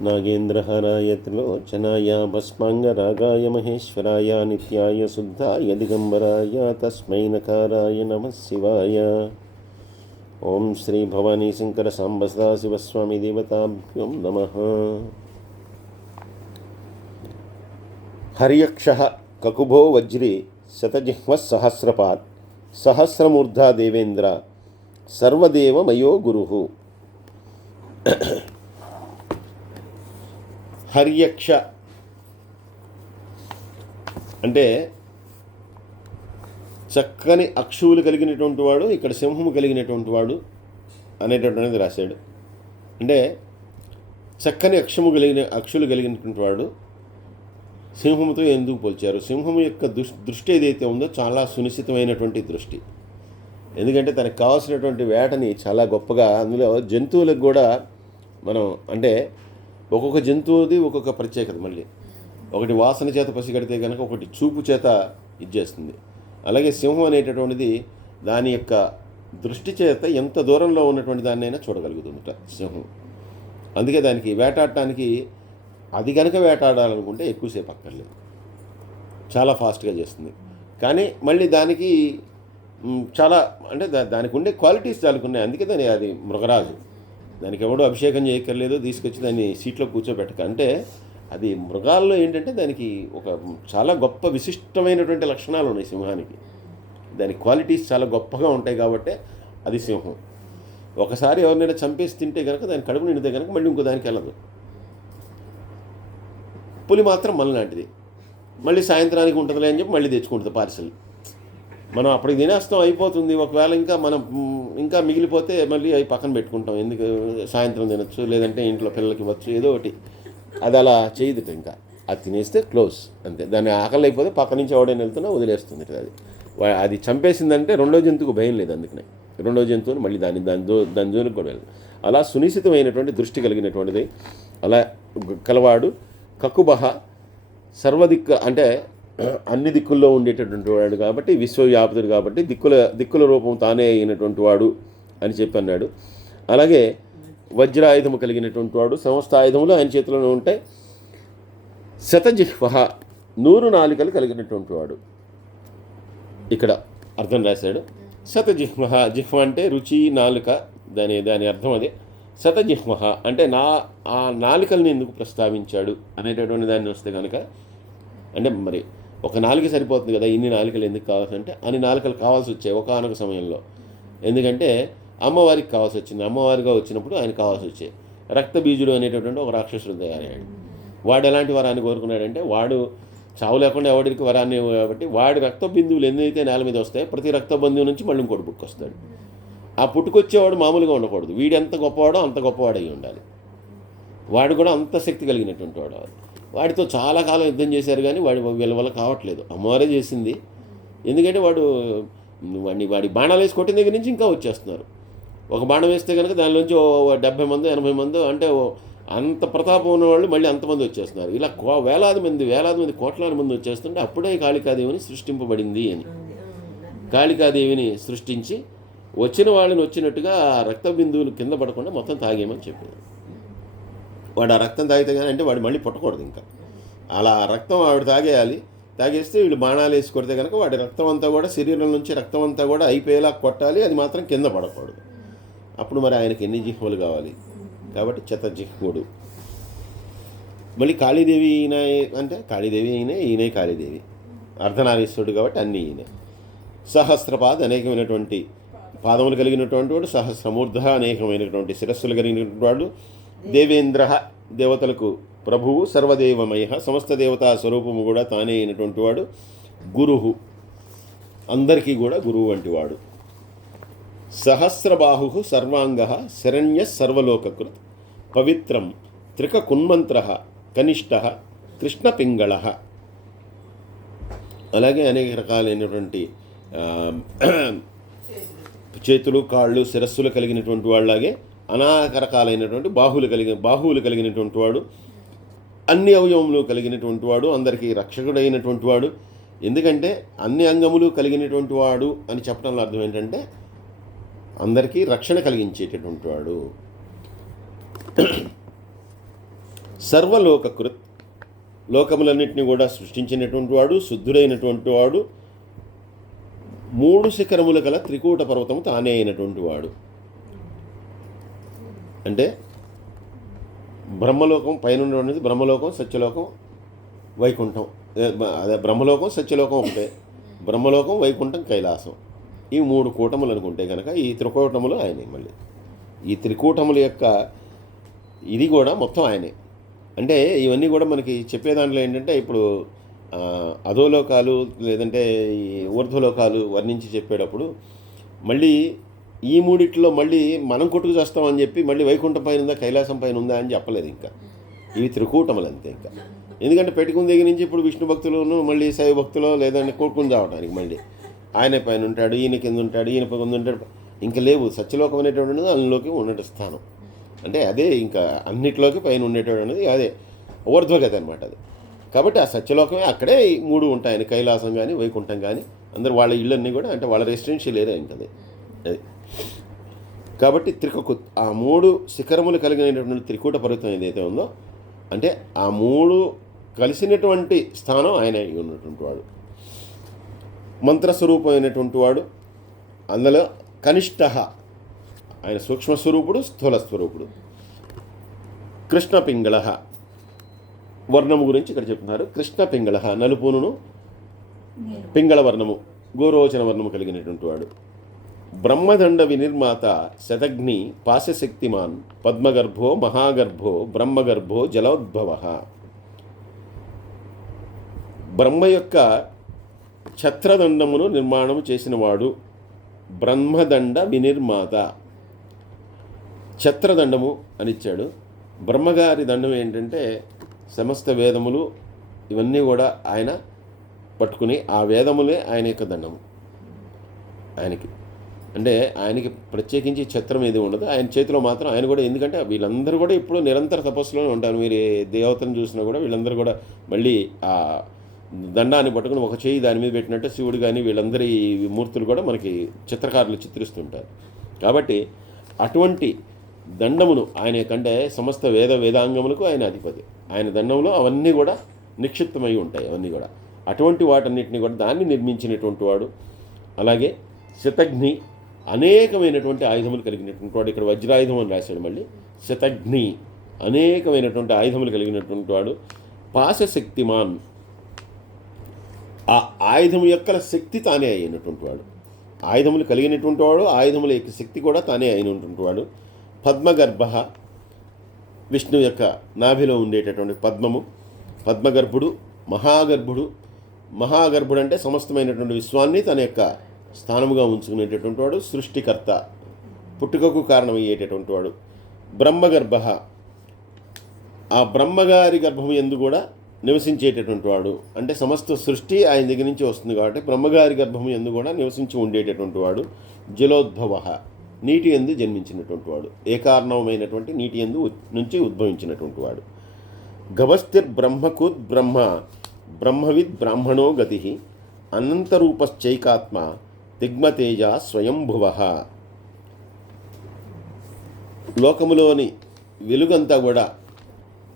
नागेन्द्रहाराय त्रिलोचनाय भस्माङ्गरागाय महेश्वराय नित्याय शुद्धाय दिगम्बराय तस्मै नकाराय नमः शिवाय। ओं श्री भवानी शंकर सांब सदाशिवस्वामी देवताभ्यो नमः। हर्यक्षः ककुभो वज्री शतजिह्वः सहस्रपात् सहस्रमूर्धा देवेन्द्र सर्वदेवमयो गुरुः। హర్యక్ష అంటే చక్కని అక్షువులు కలిగినటువంటి వాడు, ఇక్కడ సింహము కలిగినటువంటి వాడు అనేటటువంటిది రాశాడు. అంటే చక్కని అక్షులు కలిగినటువంటి వాడు సింహముతో ఎందుకు పోల్చారు? సింహము యొక్క దృష్టి ఏదైతే ఉందో చాలా సునిశ్చితమైనటువంటి దృష్టి. ఎందుకంటే తనకు కావాల్సినటువంటి వేటని చాలా గొప్పగా, అందులో జంతువులకు కూడా మనం అంటే ఒక్కొక్క జంతువుది ఒక్కొక్క ప్రత్యేకత. మళ్ళీ ఒకటి వాసన చేత పసిగడితే కనుక ఒకటి చూపు చేత ఇచ్చేస్తుంది. అలాగే సింహం అనేటటువంటిది దాని యొక్క దృష్టి చేత ఎంత దూరంలో ఉన్నటువంటి దాన్నైనా చూడగలుగుతుందట సింహం. అందుకే దానికి వేటాడటానికి, అది కనుక వేటాడాలనుకుంటే ఎక్కువసేపు అక్కర్లేదు, చాలా ఫాస్ట్గా చేస్తుంది. కానీ మళ్ళీ దానికి చాలా అంటే దానికి ఉండే క్వాలిటీస్ దానికి అందుకే అది మృగరాజు. దానికి ఎవడో అభిషేకం చేయక్కర్లేదు, తీసుకొచ్చి దాన్ని సీట్లో కూర్చోబెట్టక. అంటే అది మృగాల్లో ఏంటంటే దానికి ఒక చాలా గొప్ప విశిష్టమైనటువంటి లక్షణాలు ఉన్నాయి సింహానికి. దాని క్వాలిటీస్ చాలా గొప్పగా ఉంటాయి కాబట్టి అది సింహం. ఒకసారి ఎవరినైనా చంపేసి తింటే కనుక దాని కడుపు నిండితే కనుక మళ్ళీ ఇంకో దానికి వెళ్ళదు. పులి మాత్రం మనలాంటిది, మళ్ళీ సాయంత్రానికి ఉంటుందిలే అని చెప్పి మళ్ళీ తెచ్చుకుంటుంది పార్సల్. మనం అప్పటికి తినేస్తాం, అయిపోతుంది. ఒకవేళ ఇంకా మిగిలిపోతే మళ్ళీ అవి పక్కన పెట్టుకుంటాం, ఎందుకు సాయంత్రం తినచ్చు, లేదంటే ఇంట్లో పిల్లలకి ఇవ్వచ్చు, ఏదో ఒకటి. అది అలా చేయదుట. ఇంకా అది తినేస్తే క్లోజ్, అంతే. దాన్ని ఆకలి అయిపోతే పక్క నుంచి ఎవడైనా వెళ్తున్నా వదిలేస్తుంది. అది చంపేసిందంటే రెండో జంతువుకు భయం లేదు. అందుకనే రెండో జంతువుని మళ్ళీ దాని జోలికి కూడా వెళ్ళదు. అలా సునిశ్చితమైనటువంటి దృష్టి కలిగినటువంటిది అలా కలవాడు. కకుబహ సర్వదిక్కు అంటే అన్ని దిక్కుల్లో ఉండేటటువంటి వాడు కాబట్టి, విశ్వవ్యాప్తుడు కాబట్టి దిక్కుల రూపం తానే అయినటువంటి వాడు అని చెప్పి అన్నాడు. అలాగే వజ్రాయుధము కలిగినటువంటి వాడు, సమస్త ఆయుధములు ఆయన చేతిలోనే ఉంటాయి. శతజిహ్వ 100 నాలుకలు కలిగినటువంటి వాడు. ఇక్కడ అర్థం రాశాడు. శతజిహ్వ, జిహ్వ అంటే రుచి, నాలుక, దాని అర్థం అదే. శతజిహ్వ అంటే ఆ నాలుకల్ని ఎందుకు ప్రస్తావించాడు అనేటటువంటి దాన్ని వస్తే కనుక, అంటే మరి ఒక నాలుక సరిపోతుంది కదా, ఇన్ని నాలుకలు ఎందుకు కావాల్సింటే అన్ని నాలుకలు కావాల్సి వచ్చాయి ఒకానొక సమయంలో. ఎందుకంటే అమ్మవారికి కావాల్సి వచ్చింది, అమ్మవారిగా వచ్చినప్పుడు ఆయన కావాల్సి వచ్చాయి. రక్తబీజుడు అనేటటువంటి ఒక రాక్షసుడు తయారయ్యాడు. వాడు ఎలాంటి వరాన్ని కోరుకున్నాడంటే, వాడు చావు లేకుండా ఎవరికి వరాన్ని కాబట్టి వాడి రక్త బిందువులు ఎన్నైతే నేల మీద వస్తాయో ప్రతి రక్త బంధువు నుంచి మళ్ళీ ఇంకోటి పుట్టుకొస్తాడు. ఆ పుట్టుకొచ్చేవాడు మామూలుగా ఉండకూడదు, వీడు ఎంత గొప్పవాడో అంత గొప్పవాడు అయి ఉండాలి. వాడు కూడా అంత శక్తి కలిగినటువంటి వాడు. వాడితో చాలా కాలం యుద్ధం చేశారు కానీ వీళ్ళ వల్ల కావట్లేదు. అమ్మవారే చేసింది. ఎందుకంటే వాడి బాణాలు వేసి కొట్టిన దగ్గర నుంచి ఇంకా వచ్చేస్తున్నారు. ఒక బాణం వేస్తే కనుక దానిలోంచి 70 మంది 80 మంది, అంటే అంత ప్రతాపం ఉన్నవాళ్ళు మళ్ళీ అంతమంది వచ్చేస్తున్నారు. ఇలా వేలాది మంది కోట్లాది మంది వచ్చేస్తుంటే అప్పుడే కాళికాదేవిని సృష్టింపబడింది అని. కాళికాదేవిని సృష్టించి వచ్చిన వాళ్ళని వచ్చినట్టుగా రక్త బిందువులు కింద పడకుండా మొత్తం తాగేయమని చెప్పారు. వాడు ఆ రక్తం తాగితే కానీ, అంటే వాడు మళ్ళీ పుట్టకూడదు. ఇంకా అలా రక్తం ఆవిడ తాగేస్తే వీళ్ళు బాణాలు వేసి కొడితే కనుక వాడి రక్తం అంతా కూడా, శరీరం నుంచి రక్తం అంతా కూడా అయిపోయేలా కొట్టాలి, అది మాత్రం కింద పడకూడదు. అప్పుడు మరి ఆయనకి ఎన్ని జిహ్వలు కావాలి? కాబట్టి శతజిహ్వుడు. మళ్ళీ కాళీదేవి ఈయన అంటే కాళీదేవి ఈయనే కాళీదేవి, అర్ధనారీశ్వరుడు కాబట్టి అన్నీ ఈయనే. సహస్రపాద్ అనేకమైనటువంటి పాదములు కలిగినటువంటి వాడు. సహస్రమూర్ధ అనేకమైనటువంటి శిరస్సులు కలిగినటువంటి వాడు. దేవేంద్ర దేవతలకు ప్రభువు. సర్వదేవమయ సమస్త దేవతా స్వరూపము కూడా తానే అయినటువంటి వాడు. గురువు అందరికీ కూడా గురువు వంటి వాడు. సహస్రబాహు సర్వాంగ శరణ్య సర్వలోకకృత్ పవిత్రం త్రికకున్మంత్ర కనిష్ట కృష్ణపింగళ. అలాగే అనేక రకాలైనటువంటి చేతులు, కాళ్ళు, శిరస్సులు కలిగినటువంటి వాళ్ళలాగే అనేక రకాలైనటువంటి బాహువులు కలిగినటువంటి వాడు. అన్ని అవయవములు కలిగినటువంటి వాడు. అందరికీ రక్షకుడైనటువంటి వాడు. ఎందుకంటే అన్ని అంగములు కలిగినటువంటి వాడు అని చెప్పడంలో అర్థం ఏంటంటే అందరికీ రక్షణ కలిగించేటటువంటి వాడు. సర్వలోకకృత్, లోకములన్నింటినీ కూడా సృష్టించినటువంటి వాడు, శుద్ధుడైనటువంటి వాడు, 3 శిఖరములు గల త్రికూట పర్వతము తానే అయినటువంటి వాడు. అంటే బ్రహ్మలోకం పైన ఉన్నటువంటిది బ్రహ్మలోకం, సత్యలోకం, వైకుంఠం. అదే బ్రహ్మలోకం సత్యలోకం ఒకటే. బ్రహ్మలోకం, వైకుంఠం, కైలాసం, ఈ 3 కూటములు అనుకుంటే కనుక ఈ త్రికూటములు ఆయనే. మళ్ళీ ఈ త్రికూటముల యొక్క ఇది కూడా మొత్తం ఆయనే. అంటే ఇవన్నీ కూడా మనకి చెప్పే దాంట్లో ఏంటంటే, ఇప్పుడు అధోలోకాలు లేదంటే ఈ ఊర్ధ్వలోకాలు వర్ణించి చెప్పేటప్పుడు మళ్ళీ ఈ మూడిట్లో మళ్ళీ మనం కొట్టుకు చేస్తామని చెప్పి మళ్ళీ వైకుంఠం పైన ఉందా, కైలాసం పైన ఉందా అని చెప్పలేదు. ఇంకా ఇవి త్రికూటములు అంతే. ఇంకా ఎందుకంటే పెట్టుకుని దగ్గర నుంచి ఇప్పుడు విష్ణు భక్తులను మళ్ళీ శైవ భక్తులు లేదంటే కొట్టుకుని రావడానికి మళ్ళీ ఆయన పైన ఉంటాడు, ఈయన కింద ఉంటాడు, ఈయన కింద ఉంటాడు. ఇంకా లేవు. సత్యలోకం అనేటువంటిది అందులోకి ఉన్నట్టు స్థానం. అంటే అదే ఇంకా అన్నిటిలోకి పైన ఉండేటటువంటిది అదే ఊర్ధ్వగతి అనమాట అది. కాబట్టి ఆ సత్యలోకమే అక్కడే 3 ఉంటాయని, కైలాసం కానీ వైకుంఠం కానీ. అందరు వాళ్ళ ఇళ్ళన్నీ కూడా అంటే వాళ్ళ రెసిడెన్షియల్ ఏరియా ఇంకా అది. కాబట్టి ఆ 3 శిఖరములు కలిగినటువంటి త్రికూట పర్వతం ఏదైతే ఉందో అంటే ఆ 3 కలిసినటువంటి స్థానం ఆయన ఉన్నటువంటి వాడు. మంత్రస్వరూపమైనటువంటి వాడు. అందులో కనిష్ట ఆయన సూక్ష్మస్వరూపుడు, స్థూల స్వరూపుడు. కృష్ణ పింగళ వర్ణము గురించి ఇక్కడ చెప్తున్నారు. కృష్ణ పింగళ నలుపును పింగళ వర్ణము, గోరోచన వర్ణము కలిగినటువంటి వాడు. బ్రహ్మదండ వినిర్మాత, శతఘ్ని, పాశశక్తిమాన్, పద్మగర్భో, మహాగర్భో, బ్రహ్మగర్భో, జలోద్భవ. బ్రహ్మ యొక్క ఛత్రదండమును నిర్మాణం చేసినవాడు. బ్రహ్మదండ వినిర్మాత, ఛత్రదండము అనిచ్చాడు. బ్రహ్మగారి దండం ఏంటంటే సమస్త వేదములు ఇవన్నీ కూడా ఆయన పట్టుకుని ఆ వేదములే ఆయన యొక్క దండము ఆయనకి. అంటే ఆయనకి ప్రత్యేకించి ఛత్రం ఏది ఉండదు ఆయన చేతిలో మాత్రం. ఆయన కూడా ఎందుకంటే వీళ్ళందరూ కూడా ఇప్పుడు నిరంతర తపస్సులోనే ఉంటారు. మీరు ఏ దేవతను చూసినా కూడా వీళ్ళందరూ కూడా మళ్ళీ ఆ దండాన్ని పట్టుకుని ఒక చేయి దాని మీద పెట్టినట్టు శివుడు కానీ వీళ్ళందరి మూర్తులు కూడా మనకి చిత్రకారులు చిత్రిస్తుంటారు. కాబట్టి అటువంటి దండమును ఆయన కంటే సమస్త వేదాంగములకు ఆయన అధిపతి. ఆయన దండంలో అవన్నీ కూడా నిక్షిప్తమై ఉంటాయి. అవన్నీ కూడా అటువంటి వాటన్నిటిని కూడా దాన్ని నిర్మించినటువంటి వాడు. అలాగే శతఘ్ని, అనేకమైనటువంటి ఆయుధములు కలిగినటువంటి వాడు. ఇక్కడ వజ్రాయుధం అని రాశాడు. మళ్ళీ శతఘ్ని, అనేకమైనటువంటి ఆయుధములు కలిగినటువంటి వాడు. పాశశక్తిమాన్, ఆ ఆయుధము యొక్క శక్తి తానే అయినటువంటి వాడు. ఆయుధములు కలిగినటువంటి వాడు, ఆయుధముల యొక్క శక్తి కూడా తానే అయినటువంటి వాడు. పద్మగర్భ, విష్ణు యొక్క నాభిలో ఉండేటటువంటి పద్మము. పద్మగర్భుడు, మహాగర్భుడు. మహాగర్భుడు అంటే సమస్తమైనటువంటి విశ్వాన్ని తన యొక్క స్థానముగా ఉంచుకునేటటువంటి వాడు. సృష్టికర్త, పుట్టుకకు కారణమయ్యేటటువంటి వాడు. బ్రహ్మగర్భ, ఆ బ్రహ్మగారి గర్భము యందు కూడా నివసించేటటువంటి వాడు. అంటే సమస్త సృష్టి ఆయన దగ్గర నుంచి వస్తుంది కాబట్టి బ్రహ్మగారి గర్భము యందు కూడా నివసించి ఉండేటటువంటి వాడు. జలోద్భవ, నీటి యందు జన్మించినటువంటి వాడు. ఏకార్ణవమైనటువంటి నీటి యందు నుంచి ఉద్భవించినటువంటి వాడు. గవస్థిర్ బ్రహ్మకుద్ బ్రహ్మ, బ్రహ్మవిద్ బ్రాహ్మణో గతి, అనంతరూపశ్చైకాత్మ, దిగ్మతేజ స్వయంభువ. లోకములోని వెలుగంతా కూడా,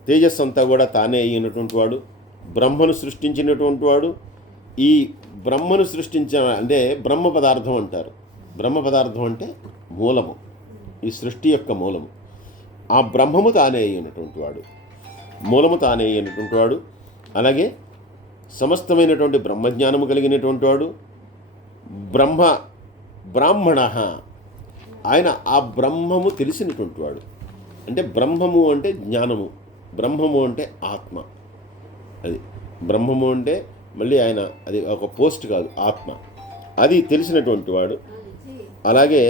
తేజస్సు అంతా కూడా తానే అయినటువంటి వాడు. బ్రహ్మను సృష్టించినటువంటి వాడు. ఈ బ్రహ్మను సృష్టించిన అంటే బ్రహ్మ పదార్థం అంటారు. బ్రహ్మ పదార్థం అంటే మూలము, ఈ సృష్టి యొక్క మూలము. ఆ బ్రహ్మము తానే అయినటువంటి వాడు, మూలము తానే అయినటువంటి వాడు. అలాగే సమస్తమైనటువంటి బ్రహ్మజ్ఞానము కలిగినటువంటి వాడు. బ్రాహ్మణ, ఆయన ఆ బ్రహ్మము తెలిసినటువంటి వాడు. అంటే బ్రహ్మము అంటే జ్ఞానము, బ్రహ్మము అంటే ఆత్మ. అది బ్రహ్మము అంటే మళ్ళీ ఆయన అది ఒక పోస్ట్ కాదు, ఆత్మ. అది తెలిసినటువంటి వాడు. అలాగే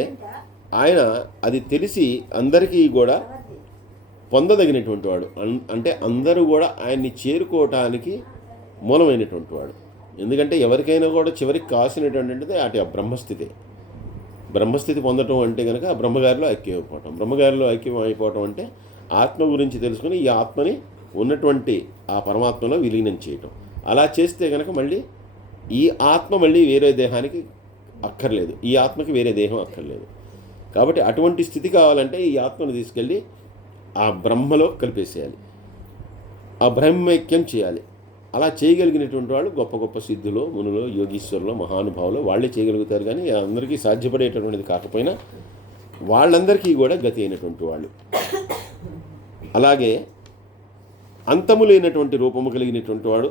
ఆయన అది తెలిసి అందరికీ కూడా పొందదగినటువంటి వాడు. అంటే అందరూ కూడా ఆయన్ని చేరుకోవటానికి మూలమైనటువంటి వాడు. ఎందుకంటే ఎవరికైనా కూడా చివరికి కావాల్సినటువంటిది అటు ఆ బ్రహ్మస్థితి. బ్రహ్మస్థితి పొందటం అంటే కనుక బ్రహ్మగారిలో ఐక్యమైపోవటం. బ్రహ్మగారిలో ఐక్యం అయిపోవటం అంటే ఆత్మ గురించి తెలుసుకుని ఈ ఆత్మని ఉన్నటువంటి ఆ పరమాత్మలో విలీనం చేయటం. అలా చేస్తే కనుక మళ్ళీ ఈ ఆత్మ మళ్ళీ వేరే దేహానికి అక్కర్లేదు, ఈ ఆత్మకి వేరే దేహం అక్కర్లేదు. కాబట్టి అటువంటి స్థితి కావాలంటే ఈ ఆత్మను తీసుకెళ్ళి ఆ బ్రహ్మలో కలిపేసేయాలి. ఆ బ్రహ్మైక్యం చేయాలి. అలా చేయగలిగినటువంటి వాళ్ళు గొప్ప గొప్ప సిద్ధులు, మునులు, యోగీశ్వరులు, మహానుభావులు వాళ్ళే చేయగలుగుతారు. కానీ అందరికీ సాధ్యపడేటటువంటిది కాకపోయినా వాళ్ళందరికీ కూడా గతి అయినటువంటి వాళ్ళు. అలాగే అంతము లేనటువంటి రూపము కలిగినటువంటి వాడు,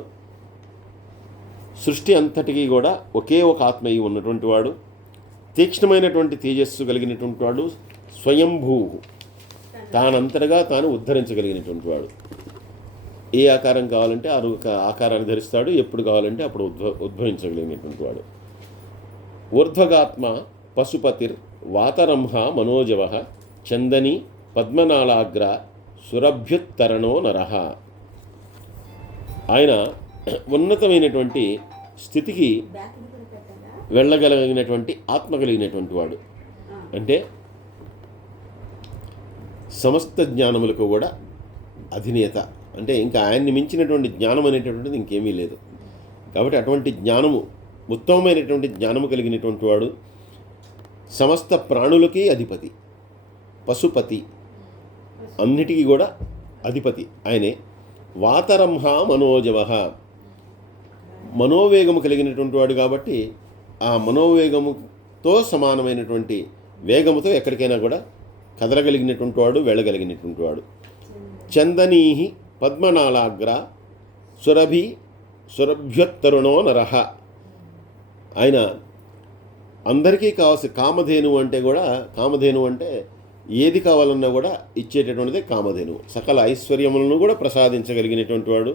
సృష్టి అంతటికీ కూడా ఒకే ఒక ఆత్మ అయి ఉన్నటువంటి వాడు, తీక్ష్ణమైనటువంటి తేజస్సు కలిగినటువంటి వాడు, స్వయంభూ తానంతటగా తాను ఉద్ధరించగలిగినటువంటి వాడు. ఏ ఆకారం కావాలంటే ఆ ఆకారాన్ని ధరిస్తాడు, ఎప్పుడు కావాలంటే అప్పుడు ఉద్భవించగలిగినటువంటి వాడు. ఊర్ధ్వగాత్మ పశుపతిర్ వాతరంహ మనోజవ చందని పద్మనాళాగ్ర సురభ్యుత్తరణో నరహ. ఆయన ఉన్నతమైనటువంటి స్థితికి వెళ్ళగలిగినటువంటి ఆత్మ కలిగినటువంటి వాడు. అంటే సమస్త జ్ఞానములకు కూడా అధినేత. అంటే ఇంకా ఆయన్ని మించినటువంటి జ్ఞానం అనేటటువంటిది ఇంకేమీ లేదు. కాబట్టి అటువంటి జ్ఞానము, ఉత్తమమైనటువంటి జ్ఞానము కలిగినటువంటి వాడు, సమస్త ప్రాణులకి అధిపతి, పశుపతి, అన్నిటికీ కూడా అధిపతి ఆయనే. వాతరంహ మనోజవ, మనోవేగము కలిగినటువంటి వాడు కాబట్టి ఆ మనోవేగముతో సమానమైనటువంటి వేగముతో ఎక్కడికైనా కూడా కదలగలిగినటువంటి వాడు, వెళ్ళగలిగినటువంటి వాడు. చందనీహి పద్మనాళాగ్ర సురభ్యుత్తరుణో నరహ. ఆయన అందరికీ కావాల్సిన కామధేను అంటే కూడా, కామధేను అంటే ఏది కావాలన్నా కూడా ఇచ్చేటటువంటిదే కామధేను. సకల ఐశ్వర్యములను కూడా ప్రసాదించగలిగినటువంటి వాడు.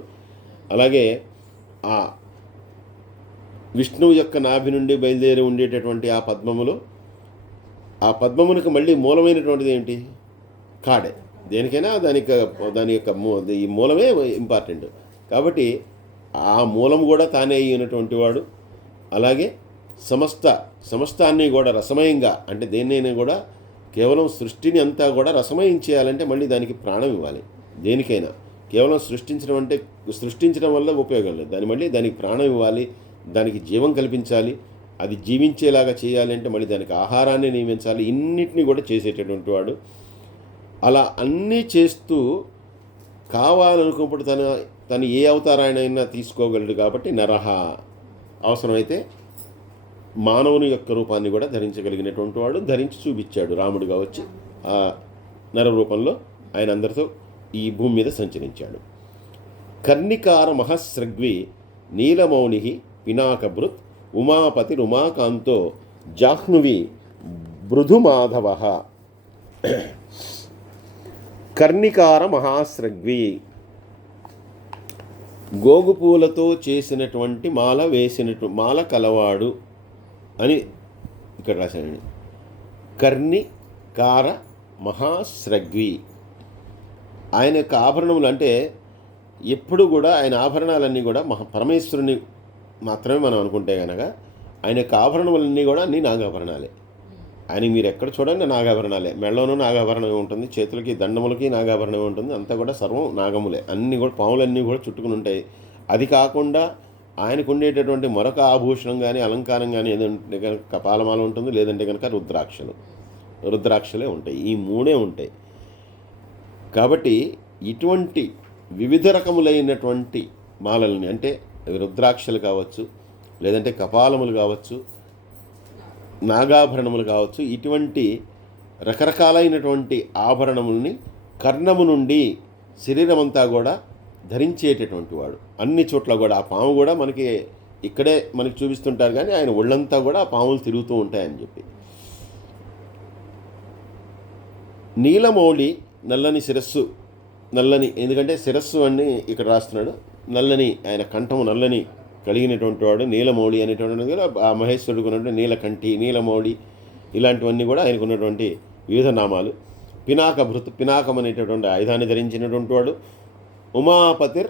అలాగే ఆ విష్ణువు యొక్క నాభి నుండి బయలుదేరి ఉండేటటువంటి ఆ పద్మములో, ఆ పద్మమునికి మళ్ళీ మూలమైనటువంటిది ఏంటి? కాడే. దేనికైనా దాని యొక్క ఈ మూలమే ఇంపార్టెంట్. కాబట్టి ఆ మూలం కూడా తానే అయినటువంటి వాడు. అలాగే సమస్తాన్ని కూడా రసమయంగా, అంటే దేన్నైనా కూడా కేవలం సృష్టిని అంతా కూడా రసమయం చేయాలంటే మళ్ళీ దానికి ప్రాణం ఇవ్వాలి. దేనికైనా కేవలం సృష్టించడం వల్ల ఉపయోగం లేదు. దానికి ప్రాణం ఇవ్వాలి, దానికి జీవం కల్పించాలి. అది జీవించేలాగా చేయాలి అంటే మళ్ళీ దానికి ఆహారాన్ని నియమించాలి. ఇన్నిటినీ కూడా చేసేటటువంటి వాడు. అలా అన్నీ చేస్తూ కావాలనుకున్నప్పుడు తను ఏ అవతారాన్నైనా తీసుకోగలడు. కాబట్టి నరహ, అవసరమైతే మానవుని యొక్క రూపాన్ని కూడా ధరించగలిగినటువంటి వాడు. ధరించి చూపించాడు రాముడుగా వచ్చి. ఆ నర రూపంలో ఆయన అందరితో ఈ భూమి మీద సంచరించాడు. కర్ణికార మహస్రగ్వి నీలమౌని పినాకభృత్ ఉమాపతి ఉమాకాంతో జాహ్నువి బృధుమాధవ. కర్ణికార మహాస్రగ్వి, గోగుపూలతో చేసినటువంటి మాల మాల కలవాడు అని ఇక్కడ రాశానండి. కర్ణికార మహాస్రగ్వి, ఆయన యొక్క ఆభరణములు అంటే ఎప్పుడు కూడా ఆయన ఆభరణాలన్నీ కూడా పరమేశ్వరుని మాత్రమే మనం అనుకుంటే కనుక ఆయన యొక్క ఆభరణములన్నీ కూడా అన్నీ నాగాభరణాలే. ఆయన మీరు ఎక్కడ చూడండి నాగాభరణాలే. మెళ్ళలోనూ నాగాభరణమే ఉంటుంది, చేతులకి దండములకి నాగాభరణమే ఉంటుంది. అంతా కూడా సర్వం నాగములే. అన్నీ కూడా పాములన్నీ కూడా చుట్టుకుని ఉంటాయి. అది కాకుండా ఆయనకు ఉండేటటువంటి మరొక ఆభూషణం కానీ అలంకారం కానీ ఏదంటే కనుక కపాలమాల ఉంటుంది, లేదంటే కనుక రుద్రాక్షలే ఉంటాయి. ఈ మూడే ఉంటాయి. కాబట్టి ఇటువంటి వివిధ రకములైనటువంటి మాలల్ని, అంటే రుద్రాక్షలు కావచ్చు, లేదంటే కపాలములు కావచ్చు, నాగాభరణములు కావచ్చు, ఇటువంటి రకరకాలైనటువంటి ఆభరణముల్ని కర్ణము నుండి శరీరమంతా కూడా ధరించేటటువంటి వాడు. అన్ని చోట్ల కూడా ఆ పాము కూడా మనకి ఇక్కడే మనకి చూపిస్తుంటారు, కానీ ఆయన ఒళ్ళంతా కూడా ఆ పాములు తిరుగుతూ ఉంటాయని చెప్పి. నీలమౌళి, నల్లని శిరస్సు, నల్లని, ఎందుకంటే శిరస్సు అని ఇక్కడ రాస్తున్నాడు. నల్లని, ఆయన కంఠము నల్లని కలిగినటువంటి వాడు నీలమౌళి అనేటువంటిది కూడా ఆ మహేశ్వరుడికి ఉన్నటువంటి నీలకంఠి, నీలమౌళి ఇలాంటివన్నీ కూడా ఆయనకు ఉన్నటువంటి వివిధ నామాలు. పినాకభృత్, పినాకం అనేటటువంటి ఆయుధాన్ని ధరించినటువంటి వాడు. ఉమాపతిర్,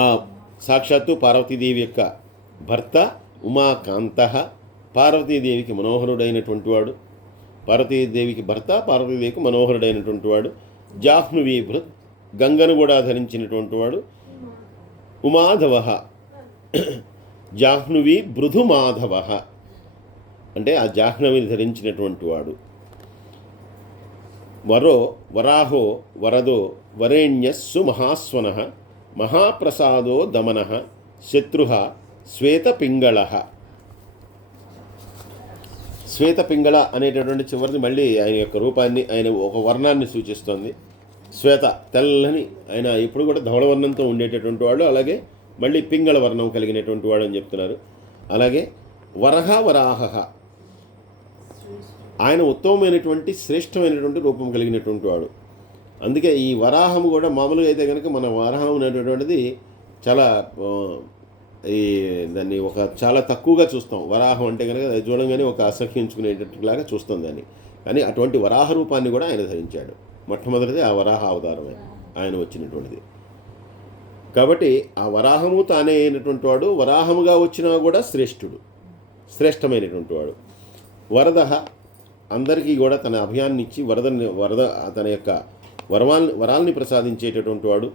ఆ సాక్షాత్తు పార్వతీదేవి యొక్క భర్త. ఉమాకాంత, పార్వతీదేవికి మనోహరుడైనటువంటి వాడు. పార్వతీదేవికి భర్త, పార్వతీదేవికి మనోహరుడైనటువంటి వాడు. జాహ్నువీభృత్, గంగను కూడా ధరించినటువంటి వాడు. ఉమాధవ, జాహ్నువి బృధుమాధవ, అంటే ఆ జాహ్నవిని ధరించినటువంటి వాడు. వరో వరాహో వరదో వరేణ్యస్సు మహాస్వన మహాప్రసాదో దమన శత్రు శ్వేతపింగళ. శ్వేతపింగళ అనేటటువంటి చివరిని మళ్ళీ ఆయన యొక్క రూపాన్ని, ఆయన ఒక వర్ణాన్ని సూచిస్తుంది. శ్వేత తెల్లని, ఆయన ఎప్పుడు కూడా ధవళవర్ణంతో ఉండేటటువంటి వాడు, అలాగే మళ్ళీ పింగళ వర్ణం కలిగినటువంటి వాడు అని చెప్తున్నారు. అలాగే వరహ వరాహ, ఆయన ఉత్తమమైనటువంటి శ్రేష్టమైనటువంటి రూపం కలిగినటువంటి వాడు. అందుకే ఈ వరాహము కూడా మామూలుగా అయితే కనుక మన వరాహం అనేటటువంటిది చాలా దాన్ని చాలా తక్కువగా చూస్తాం. వరాహం అంటే కనుక అది చూడంగానే ఒక అసహ్యించుకునేటట్లాగా చూస్తాం దాన్ని. కానీ అటువంటి వరాహ రూపాన్ని కూడా ఆయన ధరించాడు. మొట్టమొదటిది ఆ వరాహ అవతారమే ఆయన వచ్చినటువంటిది. కాబట్టి ఆ వరాహము తానే అయినటువంటి వాడు, వరాహముగా వచ్చినా కూడా శ్రేష్టమైనటువంటి వాడు. వరద, అందరికీ కూడా తన అభయాన్ని ఇచ్చి వరద తన యొక్క వరాల్ని ప్రసాదించేటటువంటి వాడు.